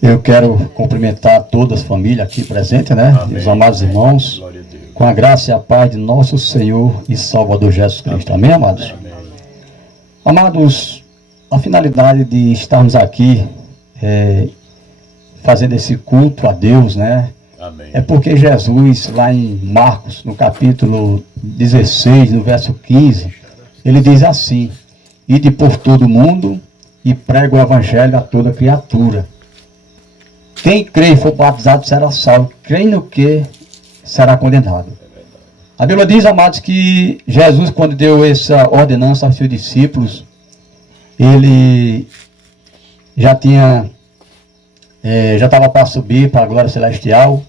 Eu quero cumprimentar todas as famílias aqui presentes, né? Amém. Os amados irmãos, Glória a Deus. com a graça e a paz de nosso Senhor e Salvador Jesus Cristo. Amém, amados? Amém. Amados, a finalidade de estarmos aqui fazendo esse culto a Deus, né? Amém. É porque Jesus, lá em Marcos, no capítulo 16, no verso 15, ele diz assim: ide por todo o mundo e prega o evangelho a toda criatura. Quem crê e for batizado será salvo, crendo que será condenado. A Bíblia diz, amados, que Jesus, quando deu essa ordenança aos seus discípulos, ele já estava para subir para a glória celestial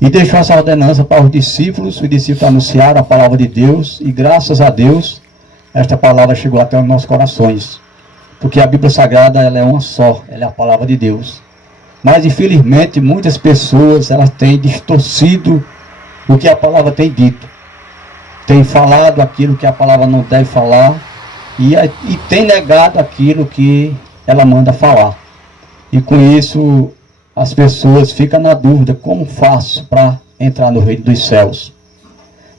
e deixou essa ordenança para os discípulos anunciaram a palavra de Deus e graças a Deus esta palavra chegou até os nossos corações, porque a Bíblia Sagrada ela é uma só, ela é a palavra de Deus. Mas infelizmente muitas pessoas elas têm distorcido o que a palavra tem dito, tem falado aquilo que a palavra não deve falar e tem negado aquilo que ela manda falar. E com isso as pessoas ficam na dúvida: como faço para entrar no reino dos céus?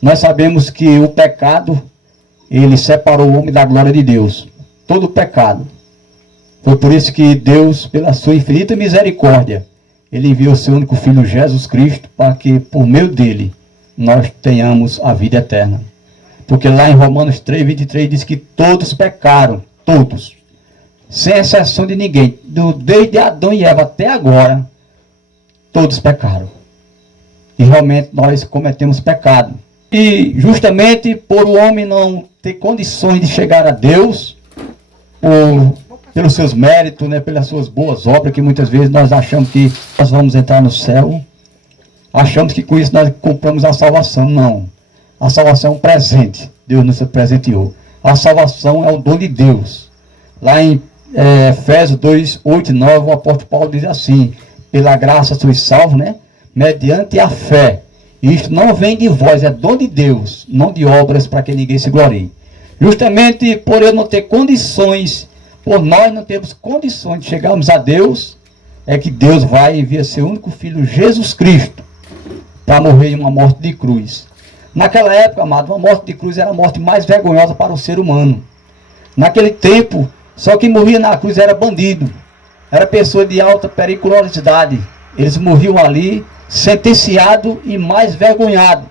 Nós sabemos que o pecado, ele separou o homem da glória de Deus. Todo o pecado. Foi por isso que Deus, pela sua infinita misericórdia, ele enviou seu único Filho Jesus Cristo para que por meio dele nós tenhamos a vida eterna. Porque lá em Romanos 3:23 diz que todos pecaram, todos, sem exceção de ninguém, desde Adão e Eva até agora, todos pecaram. E realmente nós cometemos pecado. E justamente por o homem não ter condições de chegar a Deus, pelos seus méritos, né, pelas suas boas obras, que muitas vezes nós achamos que nós vamos entrar no céu, achamos que com isso nós compramos a salvação. Não, a salvação é um presente, Deus nos presenteou. A salvação é o dom de Deus. Lá em Efésios 2:8 e 9, o apóstolo Paulo diz assim: pela graça sois salvos, né, mediante a fé. Isto não vem de vós, é dom de Deus, não de obras para que ninguém se glorie. Justamente por eu não ter condições, por nós não termos condições de chegarmos a Deus, é que Deus vai enviar seu único Filho, Jesus Cristo, para morrer em uma morte de cruz. Naquela época, amado, uma morte de cruz era a morte mais vergonhosa para o ser humano. Naquele tempo, só quem morria na cruz era bandido, era pessoa de alta periculosidade. Eles morriam ali, sentenciado e mais vergonhado.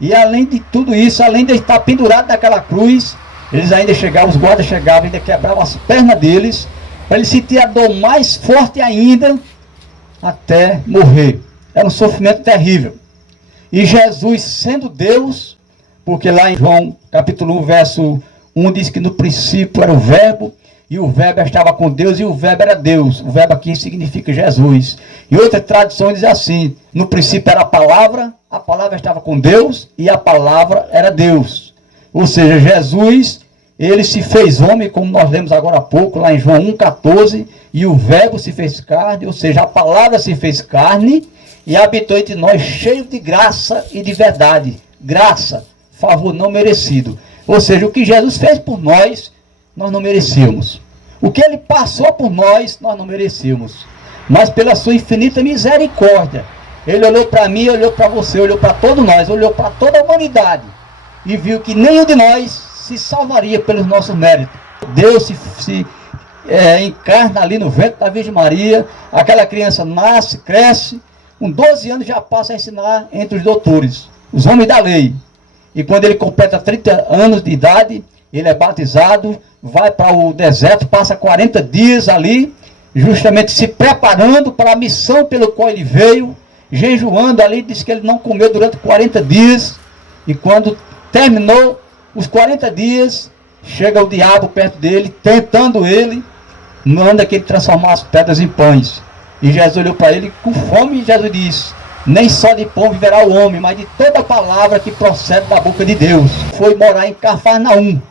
E além de tudo isso, além de estar pendurado naquela cruz, eles ainda chegavam, os guardas chegavam, ainda quebravam as pernas deles, para eles sentir a dor mais forte ainda, até morrer. Era um sofrimento terrível. E Jesus, sendo Deus, porque lá em João capítulo 1, verso 1, diz que no princípio era o Verbo, e o Verbo estava com Deus, e o Verbo era Deus. O Verbo aqui significa Jesus. E outra tradição diz assim: no princípio era a palavra estava com Deus, e a palavra era Deus. Ou seja, Jesus, ele se fez homem, como nós lemos agora há pouco, lá em João 1,14, e o Verbo se fez carne, ou seja, a palavra se fez carne, e habitou entre nós cheio de graça e de verdade. Graça, favor não merecido. Ou seja, o que Jesus fez por nós, nós não merecíamos. O que ele passou por nós, nós não merecíamos. Mas pela sua infinita misericórdia, ele olhou para mim, olhou para você, olhou para todos nós, olhou para toda a humanidade, e viu que nenhum de nós se salvaria pelos nossos méritos. Deus se encarna ali no ventre da Virgem Maria, aquela criança nasce, cresce, com 12 anos já passa a ensinar entre os doutores, os homens da lei. E quando ele completa 30 anos de idade, ele é batizado, vai para o deserto, passa 40 dias ali, justamente se preparando para a missão pelo qual ele veio, jejuando ali, diz que ele não comeu durante 40 dias, e quando terminou os 40 dias, chega o diabo perto dele, tentando ele, manda que ele transformasse as pedras em pães. E Jesus olhou para ele com fome, e Jesus disse: nem só de pão viverá o homem, mas de toda palavra que procede da boca de Deus. Foi morar em Cafarnaum.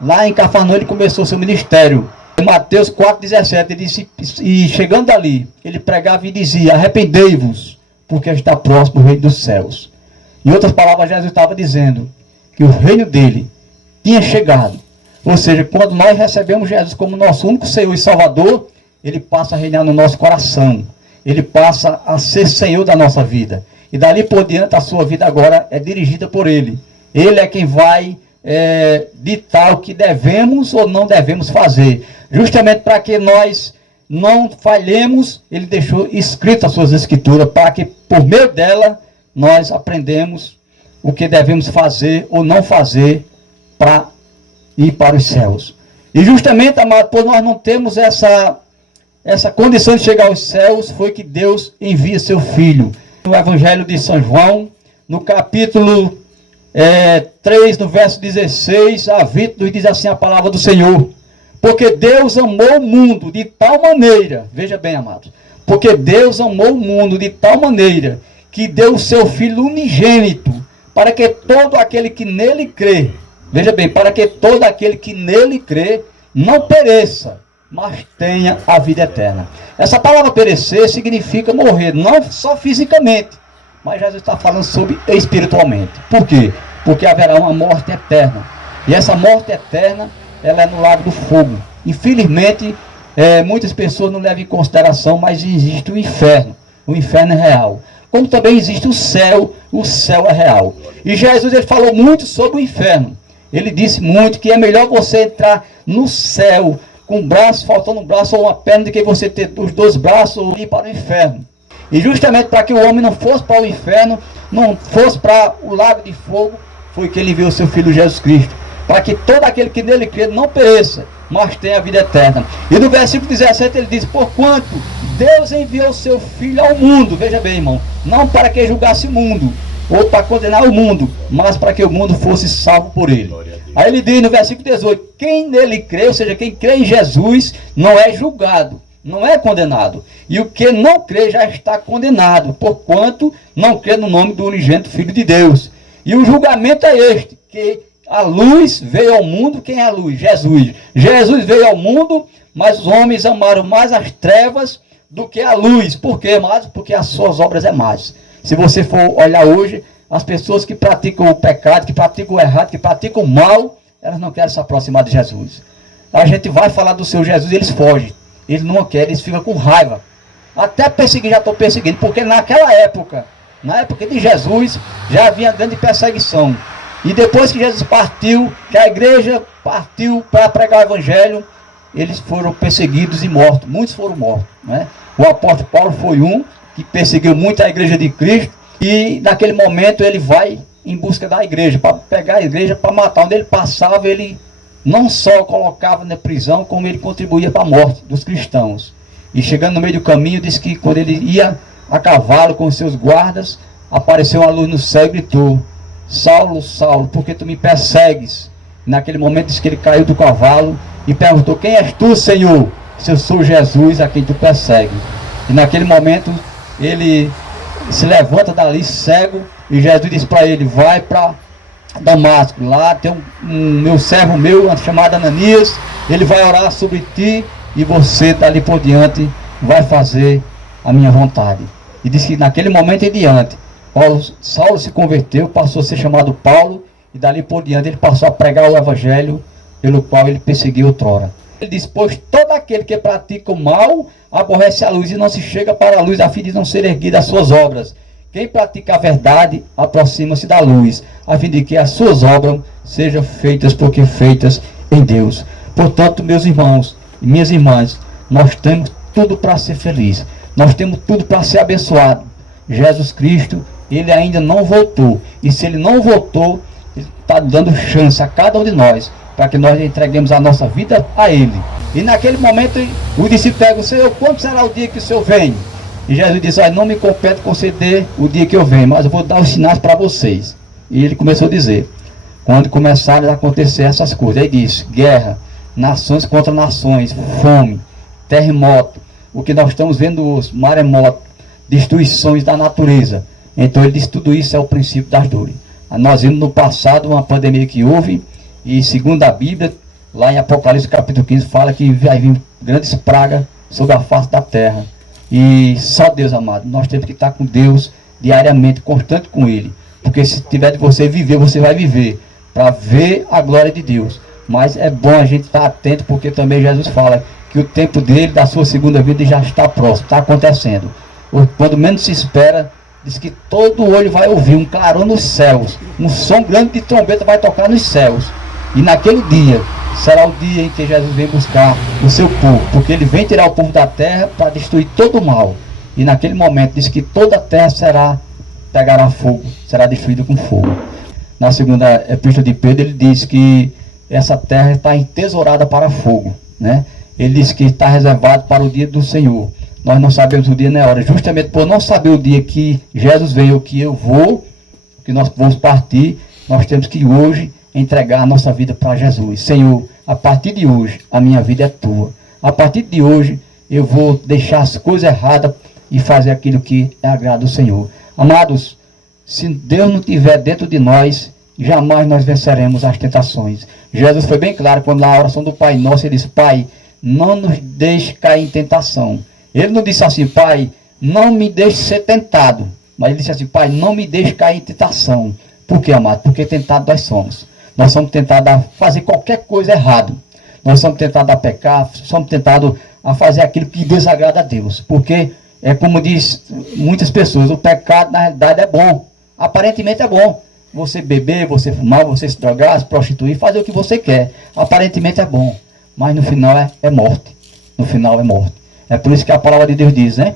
Lá em Cafarnaum ele começou seu ministério. Em Mateus 4,17 ele disse, e chegando ali, ele pregava e dizia: arrependei-vos, porque está próximo o reino dos céus. Em outras palavras, Jesus estava dizendo que o reino dele tinha chegado. Ou seja, quando nós recebemos Jesus como nosso único Senhor e Salvador, ele passa a reinar no nosso coração. Ele passa a ser Senhor da nossa vida. E dali por diante a sua vida agora é dirigida por Ele. Ele é quem vai ditar o que devemos ou não devemos fazer. Justamente para que nós não falhemos, Ele deixou escrito as suas escrituras, para que por meio dela nós aprendemos o que devemos fazer ou não fazer para ir para os céus. E justamente, amado, por nós não termos essa condição de chegar aos céus, foi que Deus envia seu Filho. No Evangelho de São João, no capítulo 3, no verso 16 a 20, nos diz assim a palavra do Senhor: porque Deus amou o mundo de tal maneira, veja bem, amados, porque Deus amou o mundo de tal maneira, que deu o seu Filho unigênito, para que todo aquele que nele crê, veja bem, para que todo aquele que nele crê, não pereça, mas tenha a vida eterna. Essa palavra perecer significa morrer, não só fisicamente, mas Jesus está falando sobre espiritualmente. Por quê? Porque haverá uma morte eterna. E essa morte eterna, ela é no lago do fogo. Infelizmente, muitas pessoas não levam em consideração, mas existe o inferno. O inferno é real. Como também existe o céu é real. E Jesus, ele falou muito sobre o inferno. Ele disse muito que é melhor você entrar no céu com um braço, faltando um braço ou uma perna, do que você ter os dois braços e ir para o inferno. E justamente para que o homem não fosse para o inferno, não fosse para o lago de fogo, foi que ele enviou o seu Filho Jesus Cristo, para que todo aquele que nele crê não pereça, mas tenha a vida eterna. E no versículo 17 ele diz: porquanto Deus enviou o seu Filho ao mundo, veja bem, irmão, não para que julgasse o mundo, ou para condenar o mundo, mas para que o mundo fosse salvo por ele. Aí ele diz no versículo 18: quem nele crê, ou seja, quem crê em Jesus, não é julgado, não é condenado. E o que não crê já está condenado, porquanto não crê no nome do unigênito Filho de Deus. E o julgamento é este, que a luz veio ao mundo. Quem é a luz? Jesus. Jesus veio ao mundo, mas os homens amaram mais as trevas do que a luz. Por quê, amados? Porque as suas obras é más. Se você for olhar hoje, as pessoas que praticam o pecado, que praticam o errado, que praticam o mal, elas não querem se aproximar de Jesus. A gente vai falar do seu Jesus e eles fogem. Eles não querem, eles ficam com raiva. Até perseguir, já estou perseguindo, porque naquela época, na época de Jesus, já havia grande perseguição. E depois que Jesus partiu, que a igreja partiu para pregar o evangelho, eles foram perseguidos e mortos. Muitos foram mortos, né? O apóstolo Paulo foi um que perseguiu muito a igreja de Cristo. E naquele momento ele vai em busca da igreja, para pegar a igreja, para matar. Onde ele passava, ele não só colocava na prisão, como ele contribuía para a morte dos cristãos. E chegando no meio do caminho, disse que quando ele ia a cavalo com os seus guardas, apareceu uma luz no céu e gritou: Saulo, Saulo, por que tu me persegues? E naquele momento disse que ele caiu do cavalo e perguntou: quem és tu, Senhor? Se eu sou Jesus a quem tu persegue. E naquele momento ele se levanta dali cego, e Jesus disse para ele: vai para Damasco, lá tem um meu servo meu chamado Ananias, ele vai orar sobre ti, e você dali por diante vai fazer a minha vontade. E disse que naquele momento em diante, Saulo se converteu, passou a ser chamado Paulo, e dali por diante ele passou a pregar o evangelho pelo qual ele perseguiu outrora. Ele diz: pois todo aquele que pratica o mal aborrece a luz e não se chega para a luz, a fim de não ser erguida as suas obras. Quem pratica a verdade aproxima-se da luz, a fim de que as suas obras sejam feitas porque feitas em Deus. Portanto, meus irmãos e minhas irmãs, nós temos tudo para ser feliz, nós temos tudo para ser abençoado. Jesus Cristo, ele ainda não voltou, e se ele não voltou, ele está dando chance a cada um de nós, para que nós entreguemos a nossa vida a ele. E naquele momento o discípulo pergunta: Senhor, quando será o dia que o Senhor vem? E Jesus disse: não me compete conceder o dia que eu venho, mas eu vou dar os sinais para vocês. E ele começou a dizer: quando começarem a acontecer essas coisas, ele disse: guerra, nações contra nações, fome, terremoto, o que nós estamos vendo hoje, maremoto, destruições da natureza. Então ele disse: tudo isso é o princípio das dores. Nós vimos no passado uma pandemia que houve, e segundo a Bíblia, lá em Apocalipse capítulo 15, fala que vai vir grandes pragas sobre a face da terra. E só Deus, amado, nós temos que estar com Deus diariamente, constante com Ele. Porque se tiver de você viver, você vai viver para ver a glória de Deus. Mas é bom a gente estar atento, porque também Jesus fala que o tempo dele, da sua segunda vida, já está próximo, está acontecendo. Quando menos se espera, diz que todo olho vai ouvir um clarão nos céus, um som grande de trombeta vai tocar nos céus. E naquele dia, será o dia em que Jesus vem buscar o seu povo, porque ele vem tirar o povo da terra para destruir todo o mal. E naquele momento diz que toda a terra pegará fogo, será destruída com fogo. Na segunda epístola de Pedro, ele diz que essa terra está entesourada para fogo, né? Ele diz que está reservado para o dia do Senhor. Nós não sabemos o dia nem a hora, justamente por não saber o dia que Jesus veio, que eu vou, que nós vamos partir. Nós temos que hoje entregar a nossa vida para Jesus. Senhor, a partir de hoje, a minha vida é tua. A partir de hoje, eu vou deixar as coisas erradas e fazer aquilo que é agrado do Senhor. Amados, se Deus não estiver dentro de nós, jamais nós venceremos as tentações. Jesus foi bem claro quando na oração do Pai Nosso, ele disse: Pai, não nos deixe cair em tentação. Ele não disse assim: Pai, não me deixe ser tentado. Mas ele disse assim: Pai, não me deixe cair em tentação. Por quê, amado? Porque tentados nós somos. Nós somos tentados a fazer qualquer coisa errada. Nós somos tentados a pecar, somos tentados a fazer aquilo que desagrada a Deus. Porque, como diz muitas pessoas, o pecado na realidade é bom. Aparentemente é bom. Você beber, você fumar, você se drogar, se prostituir, fazer o que você quer. Aparentemente é bom. Mas no final é morte. No final é morte. É por isso que a palavra de Deus diz, né?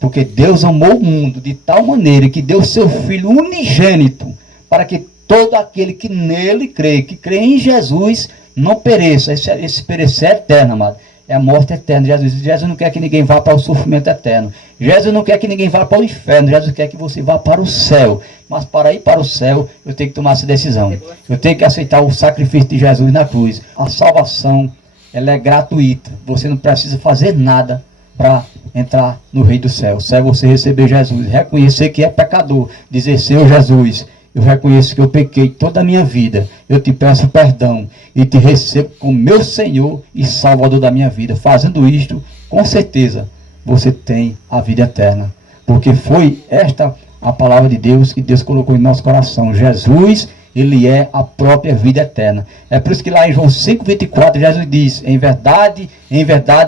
Porque Deus amou o mundo de tal maneira que deu seu Filho unigênito, para que todo aquele que nele crê, que crê em Jesus, não pereça. Esse perecer é eterno, amado. É a morte eterna. Jesus não quer que ninguém vá para o sofrimento eterno. Jesus não quer que ninguém vá para o inferno. Jesus quer que você vá para o céu. Mas para ir para o céu, eu tenho que tomar essa decisão. Eu tenho que aceitar o sacrifício de Jesus na cruz. A salvação, ela é gratuita. Você não precisa fazer nada para entrar no reino do céu. O céu é você receber Jesus, reconhecer que é pecador, dizer: Senhor Jesus, eu reconheço que eu pequei toda a minha vida, eu te peço perdão e te recebo como meu Senhor e Salvador da minha vida. Fazendo isto, com certeza você tem a vida eterna, porque foi esta a palavra de Deus que Deus colocou em nosso coração. Jesus, ele é a própria vida eterna. É por isso que lá em João 5,24 Jesus diz: em verdade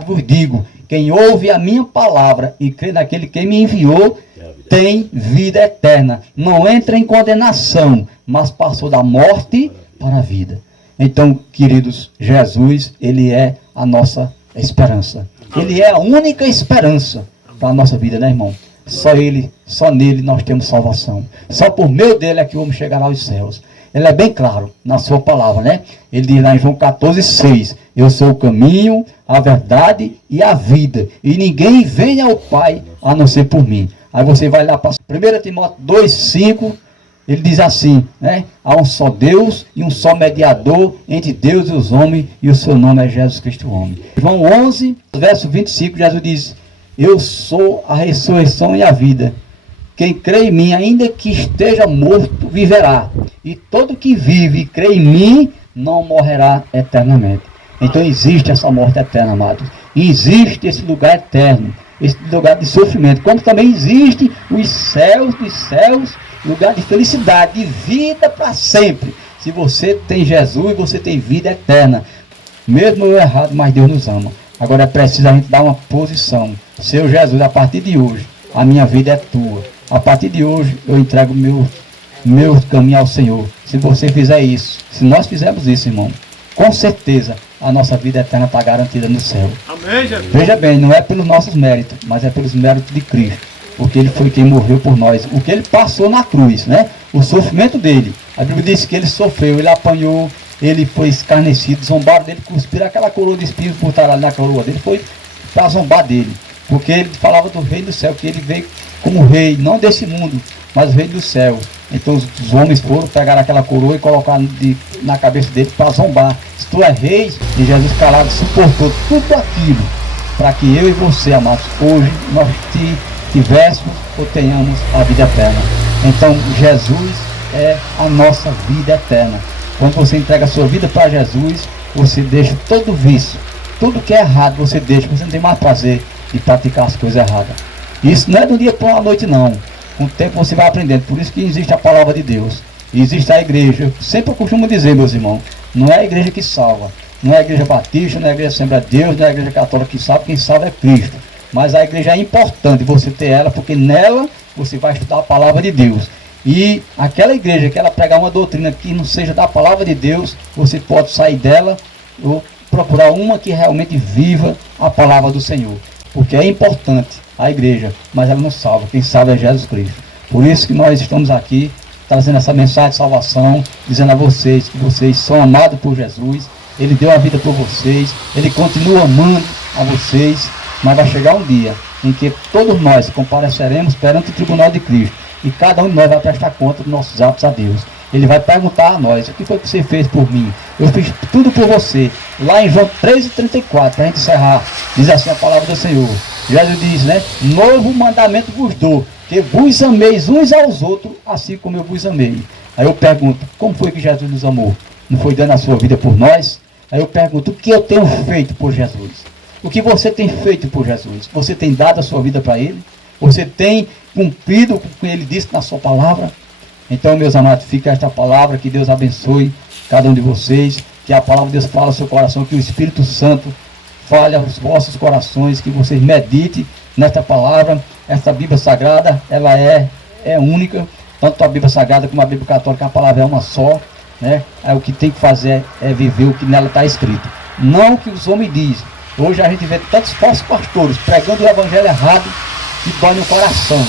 vos digo, quem ouve a minha palavra e crê naquele que me enviou, tem vida eterna. Não entra em condenação, mas passou da morte para a vida. Então, queridos, Jesus, ele é a nossa esperança. Ele é a única esperança para a nossa vida, né, irmão? Só ele, só nele nós temos salvação. Só por meio dele é que vamos chegar aos céus. Ele é bem claro na sua palavra, né? Ele diz lá em João 14,6: eu sou o caminho, a verdade e a vida, e ninguém vem ao Pai a não ser por mim. Aí você vai lá para 1 Timóteo 2,5, ele diz assim, né? Há um só Deus e um só mediador entre Deus e os homens, e o seu nome é Jesus Cristo, o homem. João 11, verso 25, Jesus diz: eu sou a ressurreição e a vida. Quem crê em mim, ainda que esteja morto, viverá. E todo que vive e crê em mim, não morrerá eternamente. Então existe essa morte eterna, amados. E existe esse lugar eterno, esse lugar de sofrimento. Como também existe os céus dos céus, lugar de felicidade, de vida para sempre. Se você tem Jesus, você tem vida eterna. Mesmo eu errado, mas Deus nos ama. Agora é preciso a gente dar uma posição. Seu Jesus, a partir de hoje, a minha vida é tua. A partir de hoje, eu entrego meu caminho ao Senhor. Se você fizer isso, se nós fizermos isso, irmão, com certeza a nossa vida eterna está garantida no céu. Amém, Jesus. Veja bem, não é pelos nossos méritos, mas é pelos méritos de Cristo. Porque ele foi quem morreu por nós. O que ele passou na cruz, né? O sofrimento dele. A Bíblia diz que ele sofreu, ele apanhou, ele foi escarnecido, zombaram dele, cuspiram aquela coroa de espinhos por estar ali na coroa dele, foi para zombar dele. Porque ele falava do reino do céu, que ele veio como rei, não desse mundo, mas o rei do céu. Então os homens foram, pegaram aquela coroa e colocaram na cabeça dele para zombar. Se tu é rei, e Jesus calado suportou tudo aquilo, para que eu e você, amados, hoje nós tivéssemos ou tenhamos a vida eterna. Então Jesus é a nossa vida eterna. Quando você entrega a sua vida para Jesus, você deixa todo vício, tudo que é errado você deixa, você não tem mais prazer de praticar as coisas erradas. Isso não é do dia para a noite, não. Com o tempo você vai aprendendo. Por isso que existe a palavra de Deus. Existe a igreja, sempre eu costumo dizer, meus irmãos, não é a igreja que salva, não é a igreja batista, não é a igreja Assembleia de Deus, não é a igreja católica que salva, quem salva é Cristo. Mas a igreja é importante você ter ela, porque nela você vai estudar a palavra de Deus. E aquela igreja que ela pregar uma doutrina que não seja da palavra de Deus, você pode sair dela ou procurar uma que realmente viva a palavra do Senhor. Porque é importante a igreja, mas ela não salva, quem salva é Jesus Cristo. Por isso que nós estamos aqui trazendo essa mensagem de salvação, dizendo a vocês que vocês são amados por Jesus, Ele deu a vida por vocês, Ele continua amando a vocês, mas vai chegar um dia em que todos nós compareceremos perante o tribunal de Cristo, e cada um de nós vai prestar conta dos nossos atos a Deus. Ele vai perguntar a nós, o que foi que você fez por mim? Eu fiz tudo por você. Lá em João 13:34, para a gente encerrar, diz assim a palavra do Senhor. Jesus diz, né? Novo mandamento vos dou, que vos ameis uns aos outros, assim como eu vos amei. Aí eu pergunto, como foi que Jesus nos amou? Não foi dando a sua vida por nós? Aí eu pergunto, o que eu tenho feito por Jesus? O que você tem feito por Jesus? Você tem dado a sua vida para Ele? Você tem cumprido o que Ele disse na sua palavra? Então, meus amados, fica esta palavra, que Deus abençoe cada um de vocês, que a palavra de Deus fala ao seu coração, que o Espírito Santo fale aos vossos corações, que vocês meditem nesta palavra. Esta Bíblia Sagrada, ela é única, tanto a Bíblia Sagrada como a Bíblia Católica, a palavra é uma só, né? Aí o que tem que fazer é viver o que nela está escrito. Não o que os homens dizem. Hoje a gente vê tantos falsos pastores pregando o evangelho errado que dói no coração.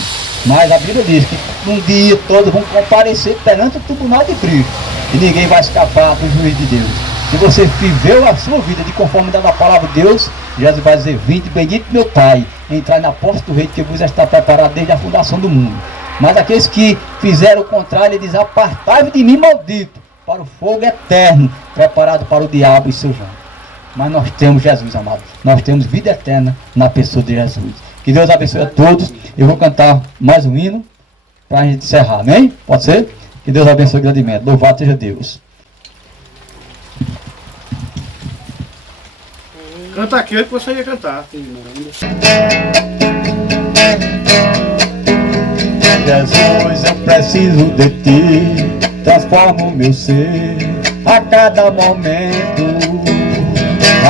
Mas a Bíblia diz que um dia todos vão comparecer perante o tribunal de Cristo. E ninguém vai escapar do juiz de Deus. Se você viveu a sua vida de conformidade da palavra de Deus, Jesus vai dizer, vinde, bendito meu Pai, entrai na porta do rei que vos está preparado desde a fundação do mundo. Mas aqueles que fizeram o contrário, ele diz, apartai-vos de mim, maldito, para o fogo eterno, preparado para o diabo e seus anjos. Mas nós temos Jesus, amado. Nós temos vida eterna na pessoa de Jesus. Que Deus abençoe a todos. Eu vou cantar mais um hino para a gente encerrar, amém? Pode ser? Que Deus abençoe grandemente. Louvado seja Deus. Canta aquele que você ia cantar. Jesus, eu preciso de ti. Transforma o meu ser a cada momento.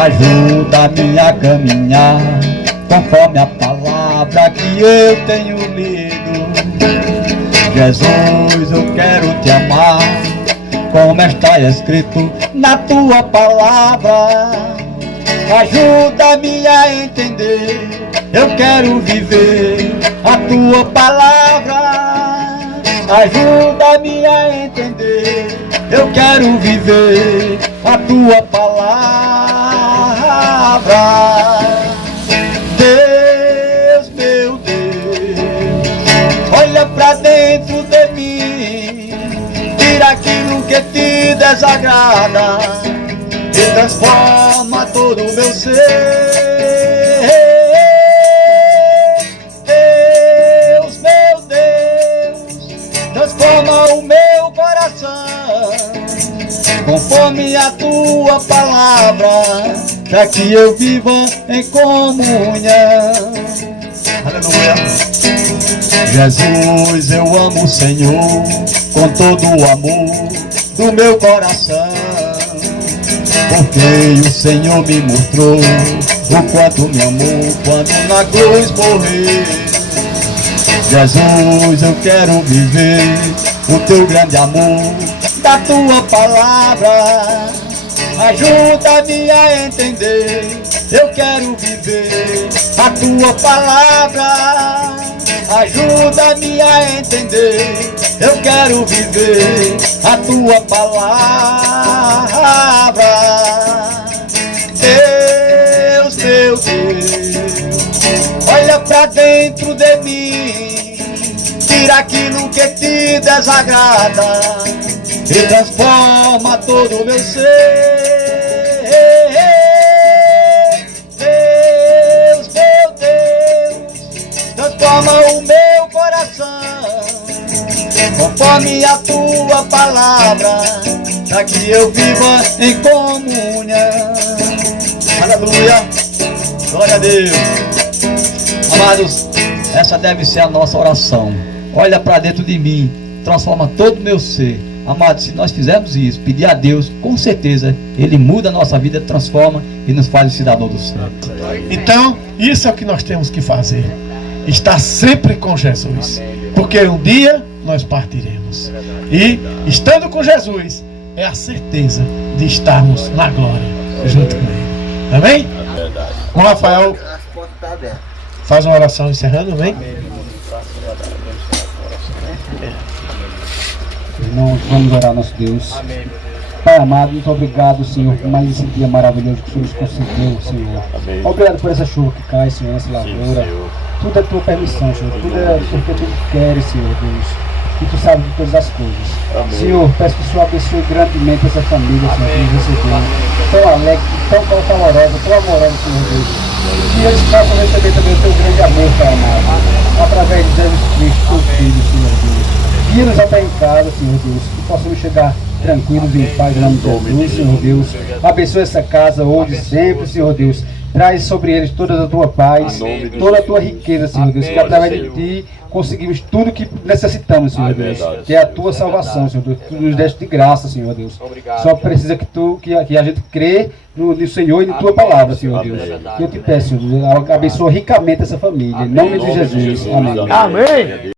Ajuda-me a caminhar conforme a palavra que eu tenho lido. Jesus, eu quero te amar, como está escrito na tua palavra. Ajuda-me a entender, eu quero viver a tua palavra. Ajuda-me a entender, eu quero viver a tua palavra. Deus, meu Deus, olha pra dentro de mim, tira aquilo que te desagrada e transforma todo o meu ser. Deus, meu Deus, transforma o meu coração conforme a tua palavra, para que eu viva em comunhão. Aleluia. Jesus, eu amo o Senhor com todo o amor do meu coração, porque o Senhor me mostrou o quanto me amou quando na cruz morreu. Jesus, eu quero viver o teu grande amor da tua palavra. Ajuda-me a entender, eu quero viver a tua palavra. Ajuda-me a entender, eu quero viver a tua palavra. Deus, meu Deus, olha pra dentro de mim, tira aquilo que te desagrada e transforma todo o meu ser. Deus, meu Deus, transforma o meu coração conforme a tua palavra, para que eu viva em comunhão. Aleluia, glória a Deus. Amados, essa deve ser a nossa oração. Olha para dentro de mim, transforma todo o meu ser, Amado, se nós fizermos isso, pedir a Deus, com certeza Ele muda a nossa vida, transforma e nos faz o cidadão do céu. Então, isso é o que nós temos que fazer. Estar sempre com Jesus. Porque um dia nós partiremos. E, estando com Jesus, é a certeza de estarmos na glória junto com Ele. Amém? O Rafael faz uma oração encerrando, amém? Nós vamos orar, nosso Deus. Amém. Pai amado, muito obrigado, Senhor, por mais esse dia maravilhoso que o Senhor nos concedeu, Senhor. Amém. Obrigado por essa chuva que cai, Senhor, essa lavoura. Tudo é tua permissão, Senhor. Tudo é porque tu queres, Senhor Deus. E tu sabes de todas as coisas. Amém. Senhor, peço que o Senhor abençoe grandemente essa família, Senhor, que nos recebeu. Tão alegre, tão calorosa, tão amorosa, Senhor Deus. Que eles possam receber também o teu grande amor, Pai amado. Através de Jesus Cristo, teu Filho, Senhor Deus. Guia-nos até em casa, Senhor Deus. Que possamos chegar tranquilos em paz, em nome de Jesus, Senhor Deus. Abençoe essa casa hoje, sempre, Senhor Deus. Traz sobre eles toda a tua paz, toda a tua riqueza, Senhor Deus. Que através de ti conseguimos tudo que necessitamos, Senhor Deus. Que é a tua salvação, Senhor Deus. Tu nos deste de graça, Senhor Deus. Só precisa que a gente crê no Senhor e na tua palavra, Senhor Deus. Que eu te peço, Senhor Deus, abençoa ricamente essa família. Em nome de Jesus. Amém. Amém.